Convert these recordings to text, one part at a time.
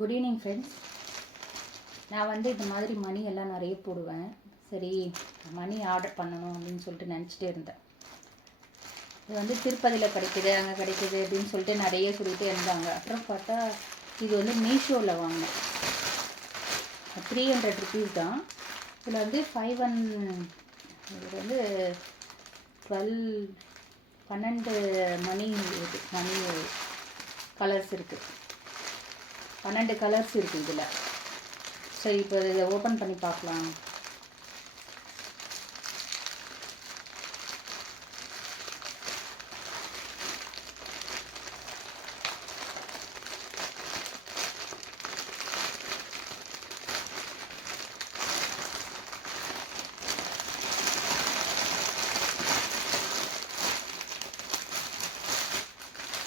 Good evening friends. நான் வந்து இந்த மாதிரி மணி எல்லாம் நிறைய போடுவேன். சரி, மணி ஆர்டர் பண்ணணும் அப்படின்னு சொல்லிட்டு நினச்சிட்டே இருந்தேன். இது வந்து திருப்பதியில் கிடைக்குது, அங்கே கிடைக்குது அப்படின்னு சொல்லிட்டு நிறைய சொல்லிகிட்டே இருந்தாங்க. அப்புறம் பார்த்தா இது வந்து மீஷோவில் வாங்கினேன். 300 ருபீஸ் தான். இதில் வந்து 5 இது வந்து 12 மணி கலர்ஸ் இருக்குது. 12 கலர்ஸ் இருக்குது இதில். சரி, இப்போ இதை ஓப்பன் பண்ணி பார்க்கலாம்.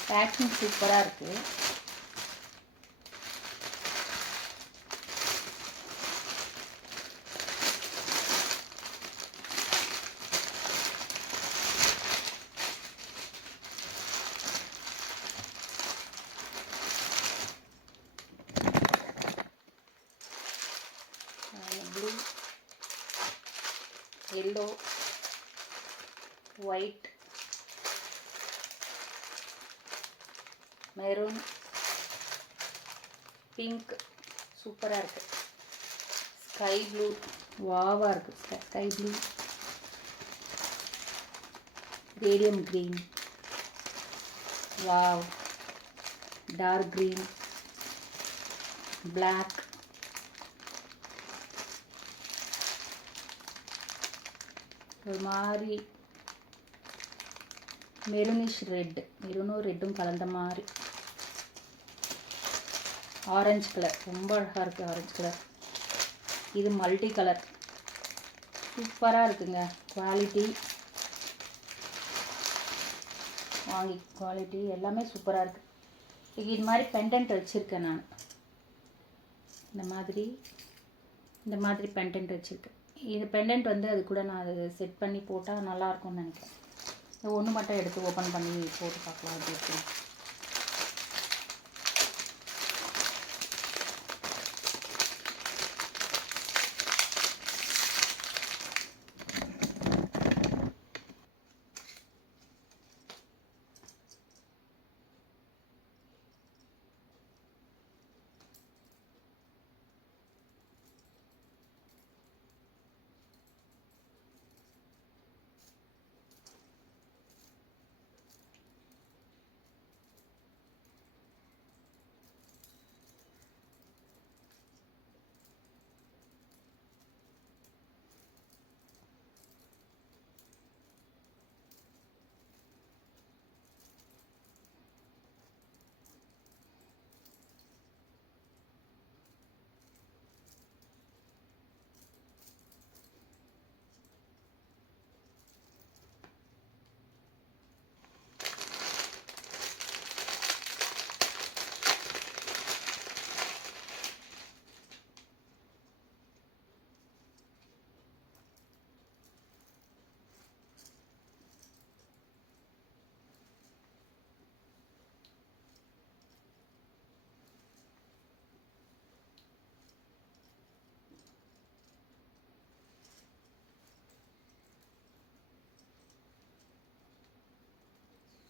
பேக்கிங் சூப்பராக இருக்குது. Blue, yellow, white, maroon, pink சூப்பராக இருக்குது. ஸ்கை ப்ளூ வாவாக இருக்குது. Sky blue, radium green, wow, dark green, black, ஒரு மாதிரி மெரூனிஷ் ரெட், மெரூனும் ரெட்டும் கலந்த மாதிரி, ஆரஞ்சு கலர் ரொம்ப அழகாக இருக்குது. ஆரஞ்சு கலர் இது மல்டி கலர் சூப்பராக இருக்குங்க. குவாலிட்டி குவாலிட்டி எல்லாமே சூப்பராக இருக்குது. இது மாதிரி பெண்டன்ட் வச்சுருக்கேன் நான். இந்த மாதிரி பெண்டன்ட் வச்சுருக்கேன். இது பெண்டன்ட் வந்து அது கூட நான் அது செட் பண்ணி போட்டால் நல்லாயிருக்கும்னு நினைக்கிறேன். ஒன்று மட்டும் எடுத்து ஓப்பன் பண்ணி போட்டு பார்க்கலாம் அப்படி இருக்கு.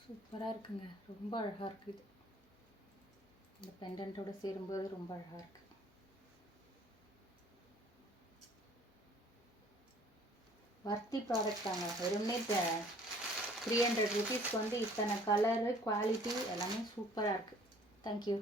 சூப்பராக இருக்குங்க. ரொம்ப அழகாக இருக்குது. இந்த பெண்டன்ட்டோடு சேரும்போது ரொம்ப அழகாக இருக்குது. வர்த்தி ப்ராடக்ட் தாங்க. வெறும்னே 300 ருபீஸ்க்கு வந்து இத்தனை கலரு குவாலிட்டி எல்லாமே சூப்பராக இருக்குது. தேங்க்யூ.